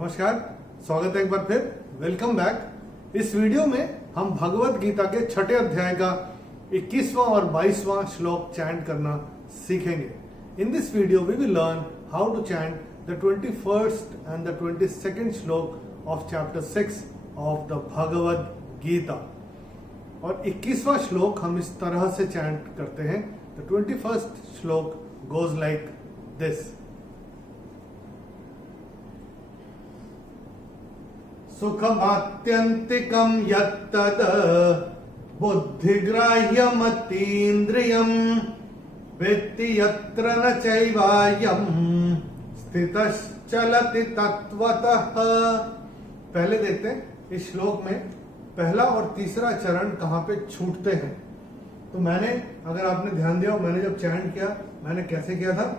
नमस्कार, स्वागत है एक बार फिर। Welcome back. इस वीडियो में हम भगवत गीता के छठे अध्याय का 21वां और 22वां श्लोक चैंट करना सीखेंगे। In this video we will learn how to chant the 21st and the 22nd shloka of chapter 6 of the Bhagavad Gita. और 21वां श्लोक हम इस तरह से चैंट करते हैं। द 21st श्लोक गोज लाइक दिस। सुखमात्यन्तिकं यत्तद् बुद्धिग्राह्यमतीन्द्रियं वेत्ति यत्र न चैवायं स्थितश्चलति तत्वतः। पहले देखते हैं इस श्लोक में पहला और तीसरा चरण कहाँ पे छूटते हैं। तो मैंने, अगर आपने ध्यान दिया, मैंने जब चैंट किया मैंने कैसे किया था?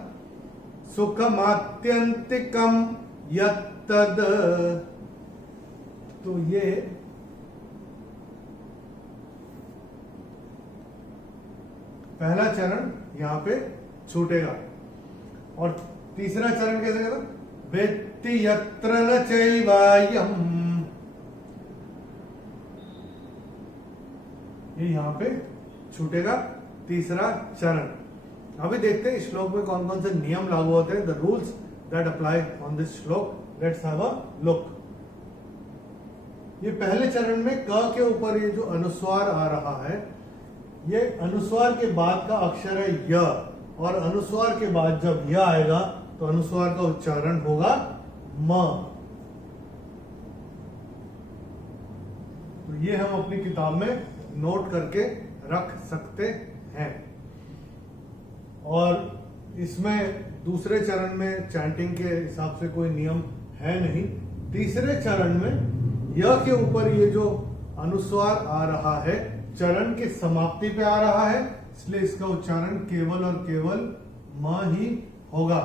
सुखमात्यन्तिकं यत्तद्, तो ये पहला चरण यहां पे छूटेगा। और तीसरा चरण कैसे कहता? वेत्ति यत्र न चैवायम्, ये यहां पे छूटेगा तीसरा चरण। अभी देखते हैं इस श्लोक में कौन कौन से नियम लागू होते हैं। The rules that apply on this shloka. Let's have a look. ये पहले चरण में क के ऊपर ये जो अनुस्वार आ रहा है, ये अनुस्वार के बाद का अक्षर है य, और अनुस्वार के बाद जब य आएगा तो अनुस्वार का उच्चारण होगा म। तो ये हम अपनी किताब में नोट करके रख सकते हैं। और इसमें दूसरे चरण में चैंटिंग के हिसाब से कोई नियम है नहीं। तीसरे चरण में य के ऊपर ये जो अनुस्वार आ रहा है चरण की समाप्ति पे आ रहा है, इसलिए इसका उच्चारण केवल और केवल म ही होगा।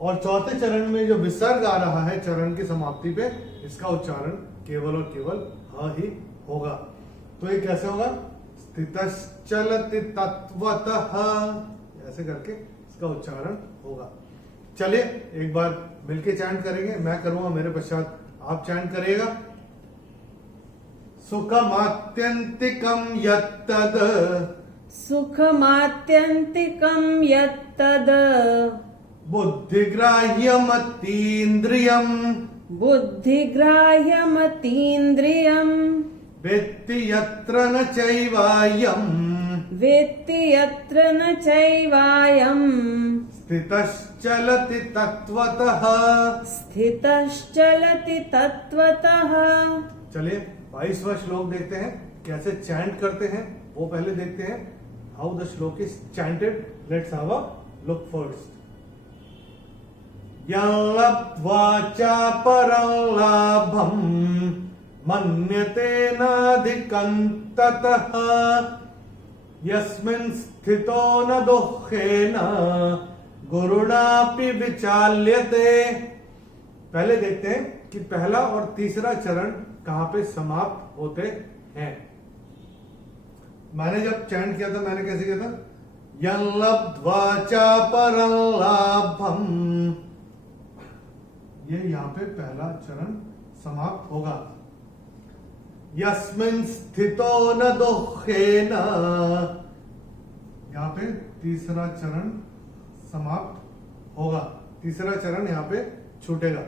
और चौथे चरण में जो विसर्ग आ रहा है चरण की समाप्ति पे, इसका उच्चारण केवल और केवल ह ही होगा। तो ये कैसे होगा? स्थितश्चलति तत्वतः, ऐसे करके इसका उच्चारण होगा। चलिए एक बार मिलके चैंट करेंगे। मैं करूंगा, मेरे पश्चात आप चैंट करिएगा। सुखमात्यन्तिकं यत्तद्, सुखमात्यन्तिकं यत्तद् बुद्धिग्राह्यमतीन्द्रियं बुद्धिग्राह्यमतीन्द्रियं वेत्ति यत्र न चैवायं वेत्ति यत्र न चैवायं स्थितश्चलति तत्वतः। स्थितश्चलति तत्वतः। चलिए 22वां श्लोक देखते हैं कैसे चैंट करते हैं, वो पहले देखते हैं। How the shloka is chanted. Let's have a look first. यल्लब्ध्वा चापरं लाभं मन्यते नाधिकं ततः यस्मिन् स्थितो न दुःखेन गुरुणापि विचाल्यते। पहले देखते हैं कि पहला और तीसरा चरण कहां पे समाप्त होते हैं। मैंने जब चैंट किया था मैंने कैसे किया था? यल्लब्ध्वा चापरं लाभं, ये यहां पे पहला चरण समाप्त होगा। यस्मिन् स्थितो न दुःखेन, यहां पे तीसरा चरण समाप्त होगा। तीसरा चरण यहां पे छूटेगा।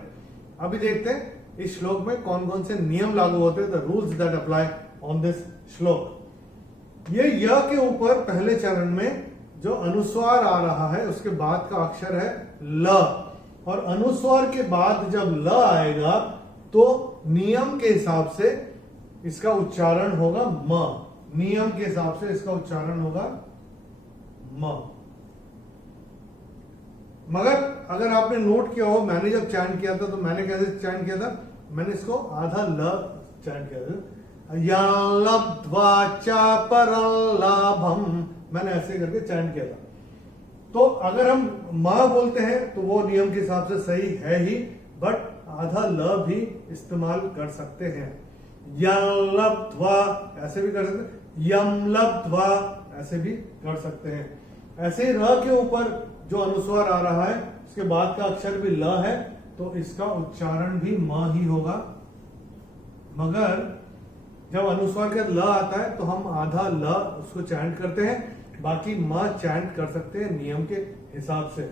अभी देखते हैं इस श्लोक में कौन कौन से नियम लागू होते हैं। The rules that apply on this श्लोक। ये य के ऊपर पहले चरण में जो अनुस्वार आ रहा है उसके बाद का अक्षर है ल, और अनुस्वार के बाद जब ल आएगा तो नियम के हिसाब से इसका उच्चारण होगा म। नियम के हिसाब से इसका उच्चारण होगा म। मगर अगर आपने नोट किया हो, मैंने जब चैंट किया था तो मैंने कैसे चैंट किया था? मैंने इसको आधा ल चैंट किया था। यल्लब्ध्वा चापरं लाभं, मैंने ऐसे करके चैंट किया था। तो अगर हम म बोलते हैं तो वो नियम के हिसाब से सही है ही, बट आधा ल भी इस्तेमाल कर सकते हैं। यल्लब्ध्वा ऐसे भी कर सकते हैं, यम लब्ध्वा ऐसे भी कर सकते हैं। ऐसे ही र के ऊपर जो अनुस्वार आ रहा है उसके बाद का अक्षर भी ल है, तो इसका उच्चारण भी म ही होगा, मगर जब अनुस्वार के ल आता है तो हम आधा ल उसको चैंट करते हैं, बाकी म चैंट कर सकते हैं नियम के हिसाब से।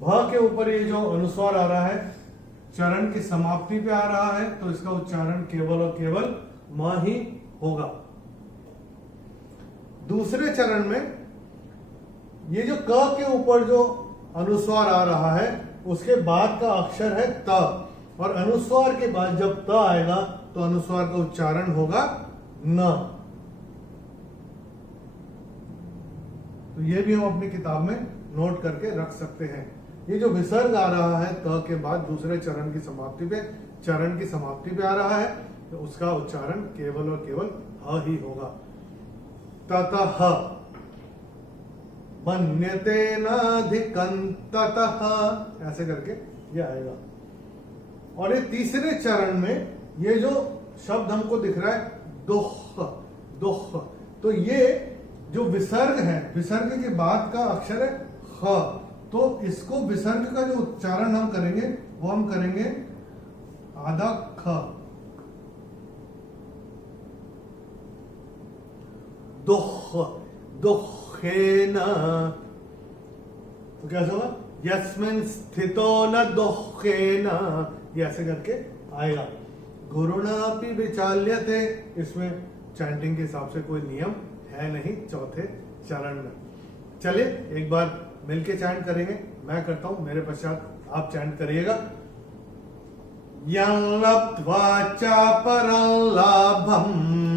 भ के ऊपर ये जो अनुस्वार आ रहा है चरण की समाप्ति पे आ रहा है, तो इसका उच्चारण केवल और केवल म ही होगा। दूसरे चरण में ये जो क के ऊपर जो अनुस्वार आ रहा है उसके बाद का अक्षर है त, और अनुस्वार के बाद जब त आएगा तो अनुस्वार का उच्चारण होगा न। तो ये भी हम अपनी किताब में नोट करके रख सकते हैं। ये जो विसर्ग आ रहा है त के बाद दूसरे चरण की समाप्ति पे आ रहा है, तो उसका उच्चारण केवल और केवल ह ही होगा। ततः मन्यते नाधिकंततः, ऐसे करके ये आएगा। और ये तीसरे चरण में ये जो शब्द हमको दिख रहा है दुख दुख, तो ये जो विसर्ग है, विसर्ग के बाद का अक्षर है ख, तो इसको विसर्ग का जो उच्चारण हम करेंगे वो हम करेंगे आधा ख, दुख दुखेन। तो कैसे होगा? यस्मिन् स्थितो न दुखेन, ये ऐसे करके आएगा। गुरुणापि विचाल्यते, इसमें चैंटिंग के हिसाब से कोई नियम है नहीं चौथे चरण में। चलिए एक बार मिलके चैंट करेंगे, मैं करता हूं, मेरे पश्चात आप चैंट करिएगा। यं लब्ध्वा चापरं लाभम्,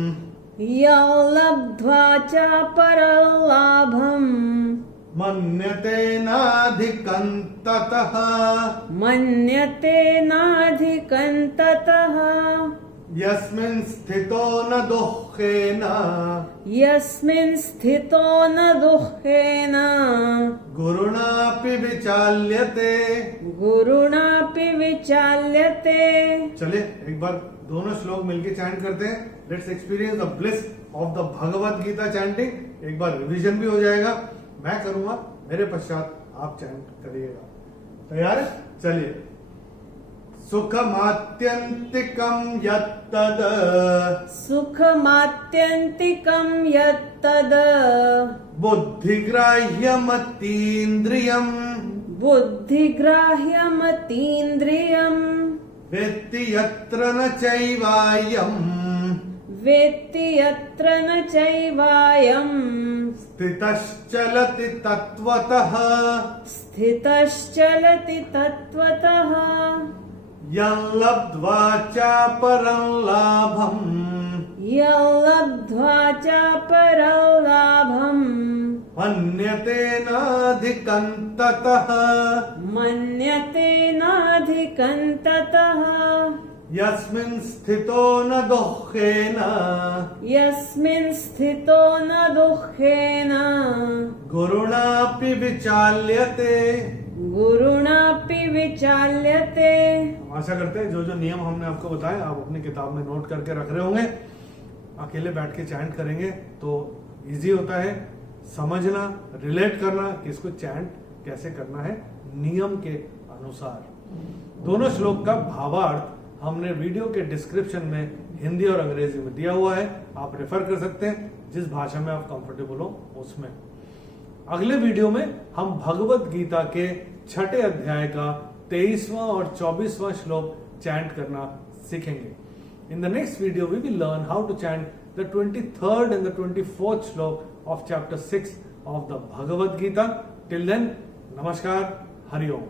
यं लब्ध्वा चापरलाभम्, मन्यते नाधिकंततः, मन्यते नाधिकंततः, यस्मिन् स्थितो न दुःखेन, यस्मिन् स्थितो न दुःखेन, गुरुणापि विचाल्यते। गुरुणापि विचाल्यते। चलिए एक बार दोनों श्लोक मिलके चैंट करते हैं। Let's experience the bliss of the Bhagavad Gita chanting. एक बार रिवीजन भी हो जाएगा, मैं करूंगा, मेरे पश्चात आप चैंट करिएगा। तैयार है? चलिए। सुखमात्यंतिकं यत्तद्, सुखमात्यन्तिकं यत्तद्, बुद्धिग्राह्यमतीन्द्रियम्, बुद्धिग्राह्यमतीन्द्रियम्, वेत्ति यत्र न चैवायम्, वेत्ति यत्र न चैवायम्, स्थितश्चलति तत्त्वतः, स्थितश्चलति तत्त्वतः, यं लब्ध्वा चापरं लाभम्, यं लब्ध्वा चापरलाभम्, मन्यते नाधिकंततः, मन्यते नाधिकंततः, यस्मिन् स्थितो न दुःखेन, यस्मिन् स्थितो न दुःखेन, गुरुणापि विचाल्यते। गुरुणापि विचाल्यते। आशा करते हैं जो जो नियम हमने आपको बताए आप अपनी किताब में नोट करके रख रहे होंगे। अकेले बैठ के चैंट करेंगे तो इजी होता है समझना, रिलेट करना कि इसको चैंट कैसे करना है नियम के अनुसार। दोनों श्लोक का भावार्थ हमने वीडियो के डिस्क्रिप्शन में हिंदी और अंग्रेजी में दिया हुआ है, आप रेफर कर सकते हैं जिस भाषा में आप कंफर्टेबल हो उसमें। अगले वीडियो में हम भगवत गीता के 6ठे अध्याय का 23वां और 24वां श्लोक चैंट करना सीखेंगे। In the next video, we will learn how to chant the 23rd and the 24th श्लोक of chapter 6 of the Bhagavad Gita. Till then, Namaskar, Hari Om.